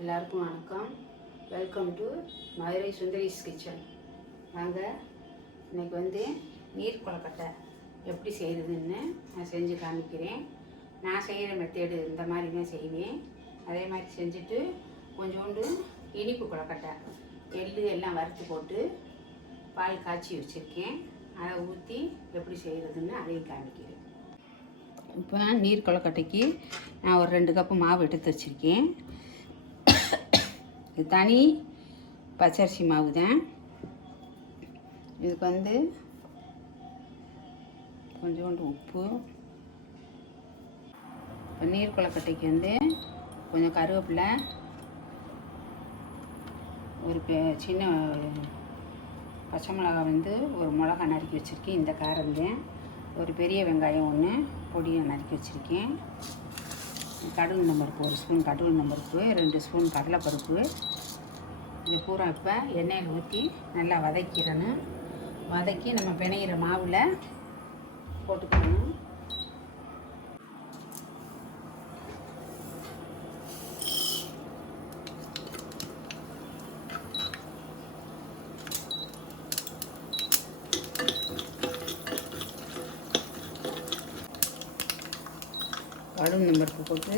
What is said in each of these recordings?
எல்லாருக்கும் வணக்கம். Welcome to Madurai Sundari's kitchen. வாங்க, இன்றைக்கி நீர் கொழுக்கட்டை எப்படி செய்கிறதுன்னு நான் செஞ்சு காமிக்கிறேன். நான் செய்கிற மெத்தேடு இந்த மாதிரி தான் செய்வேன். அதே மாதிரி செஞ்சுட்டு கொஞ்சோண்டு இனிப்பு கொழுக்கட்டை எள்ளு எல்லாம் வறுத்து போட்டு பால் காய்ச்சி வச்சுருக்கேன். அதை ஊற்றி எப்படி செய்கிறதுன்னு அதையும் காமிக்கிறேன். இப்போ நீர் கொழுக்கட்டைக்கு நான் ஒரு 2 கப்பு மாவு எடுத்து வச்சுருக்கேன். இது தனி பச்சரிசி மாவு தான். இதுக்கு கொஞ்சோண்டு உப்பு, இப்போ நீர் கொழுக்கட்டைக்கு கொஞ்சம் கருவேப்பிலை, ஒரு சின்ன பச்சை மிளகா ஒரு மிளகா நறுக்கி வச்சுருக்கேன். இந்த காரம் தான். ஒரு பெரிய வெங்காயம் 1 பொடியை நறுக்கி வச்சுருக்கேன். கடுகு நம்பருப்பு 1 ஸ்பூன் கடுகு நம்பருப்பு, 2 ஸ்பூன் கடலைப்பருப்பு. இந்த பூரா இப்போ எண்ணெயில் ஊற்றி நல்லா வதக்கிடணும். வதக்கி நம்ம பிணையிற மாவில் போட்டுக்கணும். கடுகு நம்பருப்பு போட்டு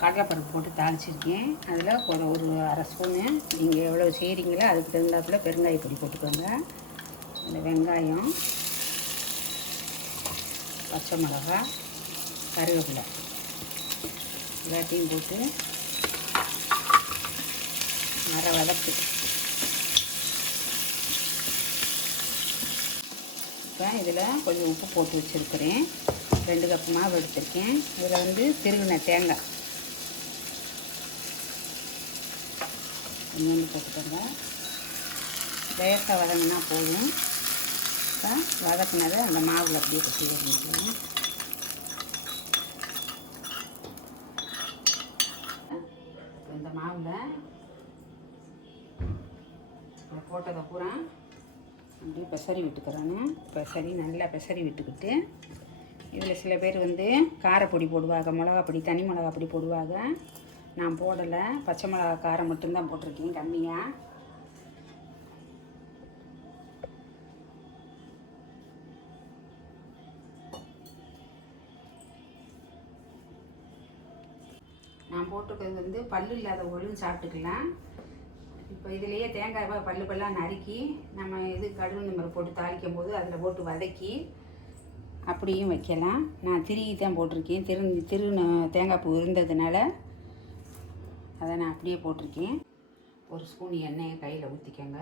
கடலைப்பருப்பு போட்டு தாளிச்சிருக்கேன். அதில் ஒரு அரை ஸ்பூனு, நீங்கள் எவ்வளோ செய்கிறீங்களோ அதுக்கு தகுந்தாப்பில் பெருங்காய பொடி போட்டுக்கோங்க. இந்த வெங்காயம், பச்சை மிளகா, கருவேப்பிலை எல்லாத்தையும் போட்டு அரை வதக்கு. இப்போ இதில் கொஞ்சம் உப்பு போட்டு வச்சுருக்கிறேன். 2 கப்பு மாவு எடுத்திருக்கேன். இதில் திருகின தேங்காய் கொஞ்சோண்டு போட்டுக்கோங்க. லேசாக வதங்கினா போதும். இப்போ வதக்குனதை அந்த மாவில் அப்படியே கொட்டி வச்சுக்கலாம். இந்த மாவில் போட்டதை பூரா அப்படியே பெசரி விட்டுக்கிறேன்னு. நல்லா பெசரி விட்டுக்கிட்டு இதில் சில பேர் காரப்பொடி போடுவாங்க, மிளகாப்பொடி, தனி மிளகாப்பொடி போடுவாங்க. நான் போடலை. பச்சை மிளகா காரம் மட்டும்தான் போட்டிருக்கேன் கம்மியாக. நான் போட்டிருக்கிறது பல்லு இல்லாதவங்களும் சாப்பிட்டுக்கலாம். இப்போ இதிலேயே தேங்காய் பல்லாக நறுக்கி நம்ம கடுகு நம்பர் போட்டு தாளிக்கும் போது அதில் போட்டு வதக்கி அப்படியும் வைக்கலாம். நான் திருகி தான் போட்டிருக்கேன். தேங்காய் பூ இருந்ததுனால அதை நான் அப்படியே போட்டிருக்கேன். 1 ஸ்பூன் எண்ணெயை கையில் ஊற்றிக்கோங்க.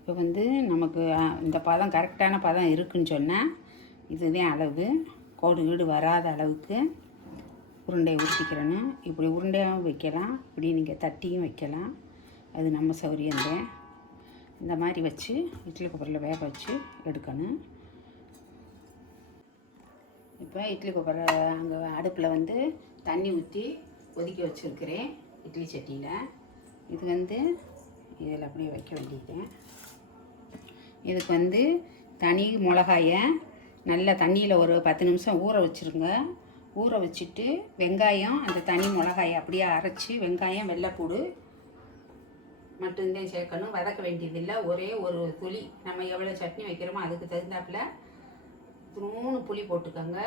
இப்போ நமக்கு இந்த பதம் கரெக்டான பதம் இருக்குன்னு சொன்னால் இதுதான் அளவு. கோடு வீடு வராத அளவுக்கு உருண்டையை உருட்டிக்கிறேன்னு. இப்படி உருண்டையாகவும் வைக்கலாம், இப்படி நீங்கள் தட்டியும் வைக்கலாம். அது நம்ம சௌரியம்தான். இந்த மாதிரி வச்சு இட்லி குக்கரில் வேக வச்சு எடுக்கணும். இப்போ இட்லி குக்கரை அங்கே அடுப்பில் தண்ணி ஊற்றி கொதிக்க வச்சுருக்கிறேன் இட்லி சட்டியில். இது இதில் அப்படியே வைக்க வேண்டியது. இதுக்கு தனி மிளகாயை நல்லா தண்ணியில் ஒரு 10 நிமிஷம் ஊற வச்சுருங்க. ஊற வச்சுட்டு வெங்காயம், அந்த தனி மிளகாயை அப்படியே அரைச்சி வெங்காயம், வெள்ளைப்பூடு மட்டும்தான் சேர்க்கணும். வதக்க வேண்டியதில்லை. ஒரே ஒரு புளி, நம்ம எவ்வளோ சட்னி வைக்கிறோமோ அதுக்கு தகுந்தாப்பில் 3 புளி போட்டுக்கோங்க.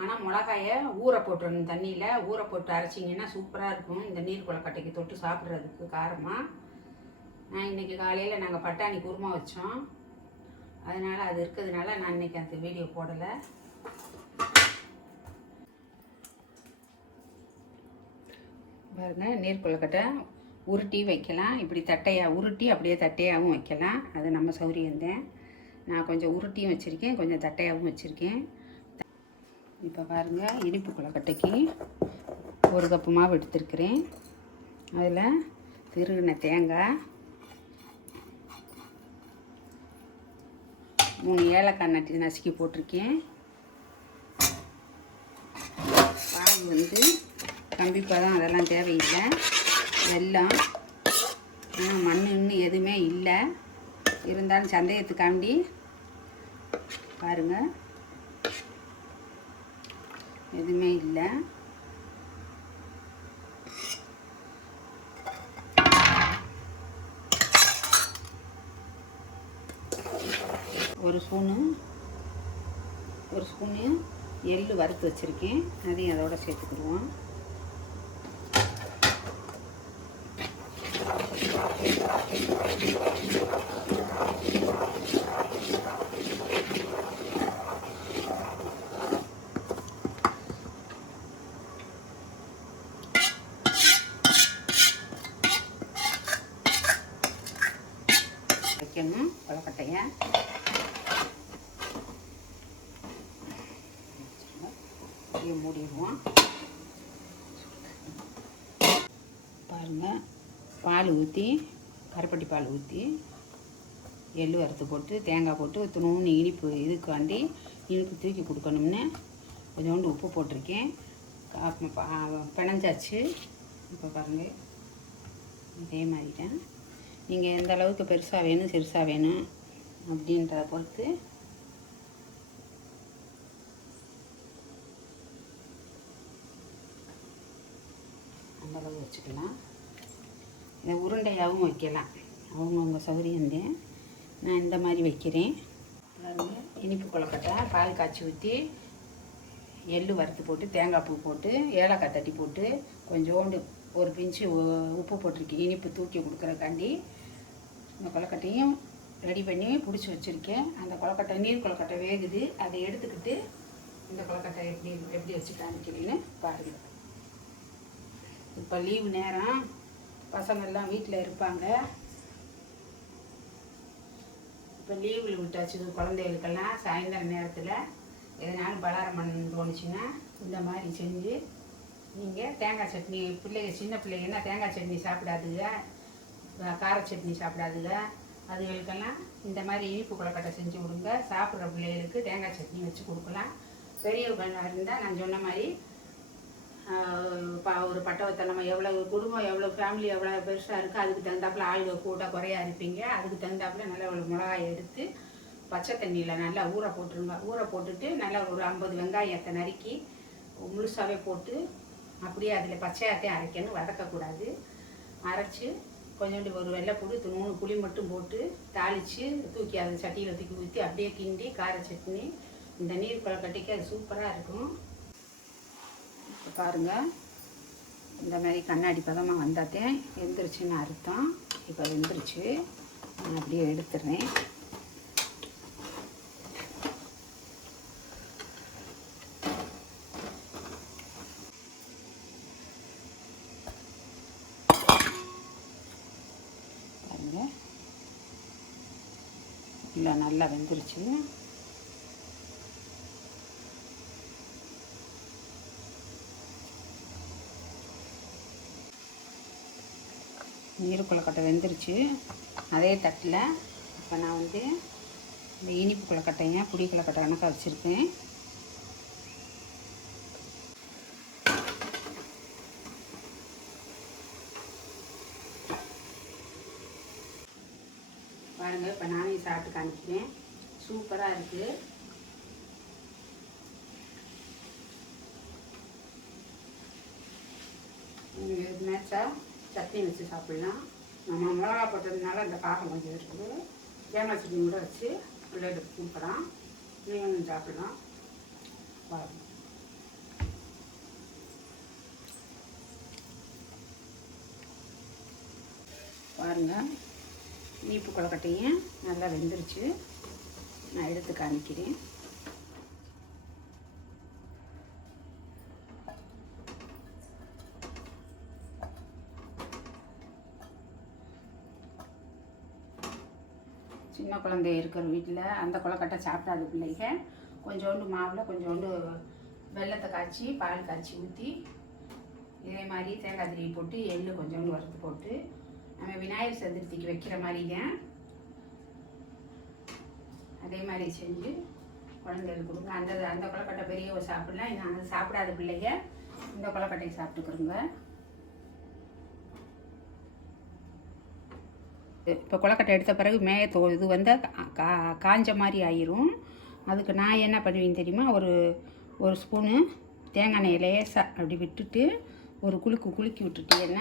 ஆனால் மிளகாயை ஊற போட்டுறணும். தண்ணியில் ஊற போட்டு அரைச்சிங்கன்னா சூப்பராக இருக்கும் இந்த நீர் கொழுக்கட்டைக்கு தொட்டு சாப்பிட்றதுக்கு காரமாக. நான் இன்றைக்கி காலையில் நாங்கள் பட்டாணி குருமா வச்சோம். அதனால் அது இருக்கிறதுனால நான் இன்றைக்கி அந்த வீடியோ போடலை. பாருங்கள், நீர் கொழுக்கட்டை உருட்டி வைக்கலாம். இப்படி தட்டையாக உருட்டி அப்படியே தட்டையாகவும் வைக்கலாம். அது நம்ம சௌரியம்தான். நான் கொஞ்சம் உருட்டியும் வச்சுருக்கேன், கொஞ்சம் தட்டையாகவும் வச்சுருக்கேன். இப்போ பாருங்கள், இனிப்பு கொழுக்கட்டைக்கு 1 கப்பு மாவு எடுத்துருக்கிறேன். அதில் திருகின தேங்காய், 3 ஏலக்காய் நசுக்கி போட்டிருக்கேன். பாகு கம்பி பதம் அதெல்லாம் தேவையில்லை. வெல்லம். ஆனால் மண் இன்னும் எதுவுமே இல்லை, இருந்தாலும் சந்தேகத்துக்காண்டி பாருங்கள், எதுவுமே இல்லை. ஒரு ஸ்பூனு எள்ளு வறுத்து வச்சுருக்கேன், அதையும் அதோட சேர்த்துக்கிடுவோம். வைக்கணும் கொழுக்கட்டையை. மூடிடுவோம். பாருங்கள், பால் ஊற்றி, கருப்பட்டி பால் ஊற்றி, எள்ளு வறுத்து போட்டு, தேங்காய் போட்டு, துணுன்னு இனிப்பு இதுக்காண்டி இனிப்பு தூக்கி கொடுக்கணும்னு கொஞ்சோண்டு உப்பு போட்டிருக்கேன். பிணைஞ்சாச்சு. இப்போ பாருங்கள், இதே மாதிரி தான். நீங்கள் எந்த அளவுக்கு பெருசாக வேணும் சிறுசாக வேணும் அப்படின்றத பொறுத்து அந்தளவு வச்சுக்கலாம். இதை உருண்டையாகவும் வைக்கலாம், அவங்கவுங்க சௌகரியந்தேன். நான் இந்த மாதிரி வைக்கிறேன். அதாவது இனிப்பு கொழுக்கட்டை பால் காய்ச்சி ஊற்றி, எள்ளு வறுத்து போட்டு, தேங்காய் பூ போட்டு, ஏலக்காய் தட்டி போட்டு, கொஞ்சோண்டு ஒரு பிஞ்சு உப்பு போட்டிருக்கேன் இனிப்பு தூக்கி கொடுக்குறக்காண்டி. இந்த கொழுக்கட்டையும் ரெடி பண்ணி பிடிச்சி வச்சுருக்கேன். அந்த கொழுக்கட்டை நீர் கொழுக்கட்டை வேகுது, அதை எடுத்துக்கிட்டு இந்த கொழுக்கட்டை எப்படி வச்சு காமிக்கிறேன்னு பாருங்கள். இப்போ லீவு நேரம், பசங்கள்லாம் வீட்டில் இருப்பாங்க. இப்போ லீவில் விட்டாச்சு குழந்தைகளுக்கெல்லாம். சாயந்தர நேரத்தில் எதனாலும் பலாரம் பண்ண தோணுச்சுன்னா இந்த மாதிரி செஞ்சு நீங்கள் தேங்காய் சட்னி, பிள்ளைங்க சின்ன பிள்ளைங்கன்னா தேங்காய் சட்னி சாப்பிடாதுங்க, கார சட்னி சாப்பிடாதுங்க, அதுகளுக்கெல்லாம் இந்த மாதிரி இனிப்பு கொழுக்கட்டை செஞ்சு கொடுங்க. சாப்பிட்ற பிள்ளைகளுக்கு தேங்காய் சட்னி வச்சு கொடுக்கலாம். பெரியவங்க இருந்தால் நான் சொன்ன மாதிரி ஒரு பட்டவத்தை நம்ம எவ்வளோ குடும்பம், எவ்வளோ ஃபேமிலி எவ்வளோ பெருசாக இருக்குது, அதுக்கு தகுந்தாப்புல ஆளுகள் கூட குறையா இருப்பீங்க. அதுக்கு தகுந்தாப்புல நல்லா ஒரு மிளகாயை எடுத்து பச்சை தண்ணியில் நல்லா ஊற போட்டுருங்க. ஊற போட்டுட்டு நல்லா ஒரு 50 வெங்காயத்தை நறுக்கி முழுசாகவே போட்டு, அப்படியே அதில் பச்சையாத்தையும் அரைக்கணும், வதக்கக்கூடாது. அரைச்சி கொஞ்சோண்டு ஒரு வெள்ளைப்பூடு, 3 புளி மட்டும் போட்டு தாளித்து தூக்கி அதை சட்டியில் தூக்கி ஊற்றி அப்படியே கிண்டி கார சட்னி, இந்த நீர் கொழுக்கட்டைக்கு அது சூப்பராக இருக்கும். இப்போ பாருங்கள், இந்த மாதிரி கண்ணாடி பதமாக வந்தாத்தேன் வெந்துருச்சுன்னு அர்த்தம். இப்போ வெந்துருச்சு, நான் அப்படியே எடுத்துடுறேன். பாருங்கள், இல்லை நல்லா வெந்துருச்சு. நீர் கொழுக்கட்டை வெந்துருச்சு. அதே தட்டில் இப்போ நான் வந்து இந்த இனிப்பு கொழுக்கட்டையை புளி கொழுக்கட்டை கணக்காக வச்சுருக்கேன். பாருங்கள், இப்போ நானே சாப்பிட்டு காமிக்கிறேன். சூப்பராக இருக்குது. நீங்கள் மேட்சா சட்னி வச்சு சாப்பிட்லாம். நம்ம மிளகா போட்டதுனால அந்த காரம் கொஞ்சம் இருக்குது. தேங்காய் சட்னி கூட வச்சு பிள்ளைகளுக்கு கொடுக்கலாம், நீங்களும் சாப்பிடலாம். பாருங்கள், பாருங்கள், இனிப்பு கொழுக்கட்டையும் நல்லா வெந்துருச்சு. நான் எடுத்து காமிக்கிறேன். சின்ன குழந்தை இருக்கிற வீட்டில் அந்த கொழுக்கட்டை சாப்பிடாத பிள்ளைங்க கொஞ்சோண்டு மாவில் கொஞ்சோண்டு வெல்லத்தை காய்ச்சி பால் காய்ச்சி ஊற்றி இதே மாதிரி தேங்காய் திருவி போட்டு எள்ளு கொஞ்சோண்டு வறுத்து போட்டு நம்ம விநாயகர் சதுர்த்திக்கு வைக்கிற மாதிரி தான் அதே மாதிரி செஞ்சு குழந்தைகளுக்கு கொடுங்க. அந்த கொழுக்கட்டை பெரியவங்க சாப்பிடலாம். அது சாப்பிடாத பிள்ளைங்க இந்த கொழுக்கட்டையை சாப்பிட்டுக்கிறோங்க. உங்களுக்கு. இப்போ கொலக்கட்டை எடுத்த பிறகு இது வந்து காஞ்ச மாதிரி ஆயிரும். அதுக்கு நான் என்ன பண்ணுவேன்னு தெரியுமா, ஒரு ஸ்பூனு தேங்காய் எண்ணெய் லேசாக அப்படி விட்டுட்டு ஒரு குலுக்கி விட்டுட்டு என்ன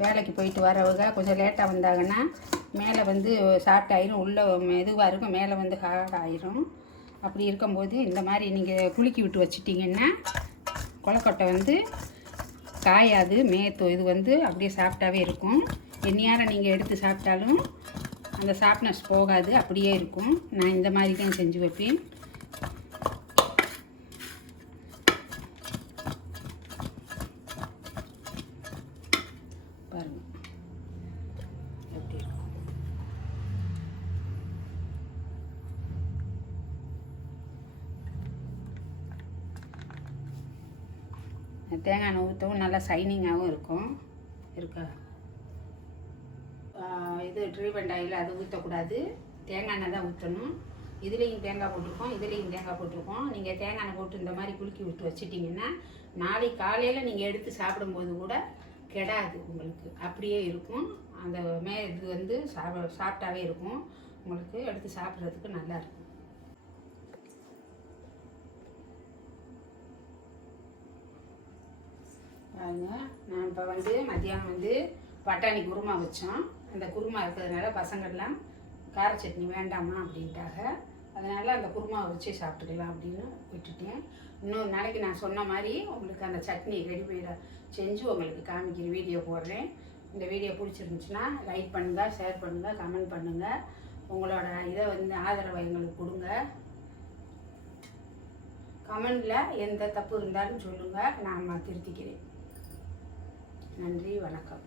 வேலைக்கு போயிட்டு வரவங்க கொஞ்சம் லேட்டாக வந்தாங்கன்னா மேலே வந்து சாஃப்ட் ஆயிரும், உள்ளே மெதுவாக இருக்கும், மேலே வந்து ஹார்ட் ஆயிரும். அப்படி இருக்கும்போது இந்த மாதிரி நீங்கள் குலுக்கி விட்டு வச்சிட்டிங்கன்னா கொலக்கட்டை வந்து காயாது, இது வந்து அப்படியே சாஃப்டாகவே இருக்கும். எந்நேரம் நீங்கள் எடுத்து சாப்பிட்டாலும் அந்த சாஃப்ட்னஸ் போகாது, அப்படியே இருக்கும். நான் இந்த மாதிரி தான் செஞ்சு வைப்பேன். பாருங்கள் எப்படி இருக்கும். தேங்காய் எண்ணெய் ஊற்றவும் நல்லா சைனிங்காகவும் இருக்கா. இது ட்ரீவெண்ட் ஆயில் அது ஊற்றக்கூடாது, தேங்காய் எண்ணெய் தான் ஊற்றணும். இதுலேயும் தேங்காய் போட்டிருக்கோம், இதுலேயும் தேங்காய் போட்டிருக்கோம். நீங்கள் தேங்காய் எண்ணெய் போட்டு இந்த மாதிரி குலுக்கி விட்டு வச்சிட்டிங்கன்னா நாளைக்கு காலையில் நீங்கள் எடுத்து சாப்பிடும்போது கூட கெடாது உங்களுக்கு, அப்படியே இருக்கும். அந்த இது வந்து சாஃப்டாகவே இருக்கும், உங்களுக்கு எடுத்து சாப்பிட்றதுக்கு நல்லாயிருக்கும். பாருங்க, நான் இப்போ வந்து மத்தியானம் வந்து பட்டாணி குருமா வச்சோம். அந்த குருமா இருக்கிறதுனால பசங்கள்லாம் கார சட்னி வேண்டாமா அப்படின்ட்டாங்க. அதனால் அந்த குருமாவை வச்சு சாப்பிட்டுக்கலாம் அப்படின்னு விட்டுட்டேன். இன்னொரு நாளைக்கு நான் சொன்ன மாதிரி உங்களுக்கு அந்த சட்னி ரெடிமேடாக செஞ்சு உங்களுக்கு காமிக்கிற வீடியோ போடுறேன். இந்த வீடியோ பிடிச்சிருந்துச்சுன்னா லைக் பண்ணுங்கள், ஷேர் பண்ணுங்கள், கமெண்ட் பண்ணுங்கள். உங்களோட இதை வந்து ஆதரவை எங்களுக்கு கொடுங்க. கமெண்டில் எந்த தப்பு இருந்தாலும் சொல்லுங்கள், நான் திருத்திக்கிறேன். நன்றி, வணக்கம்.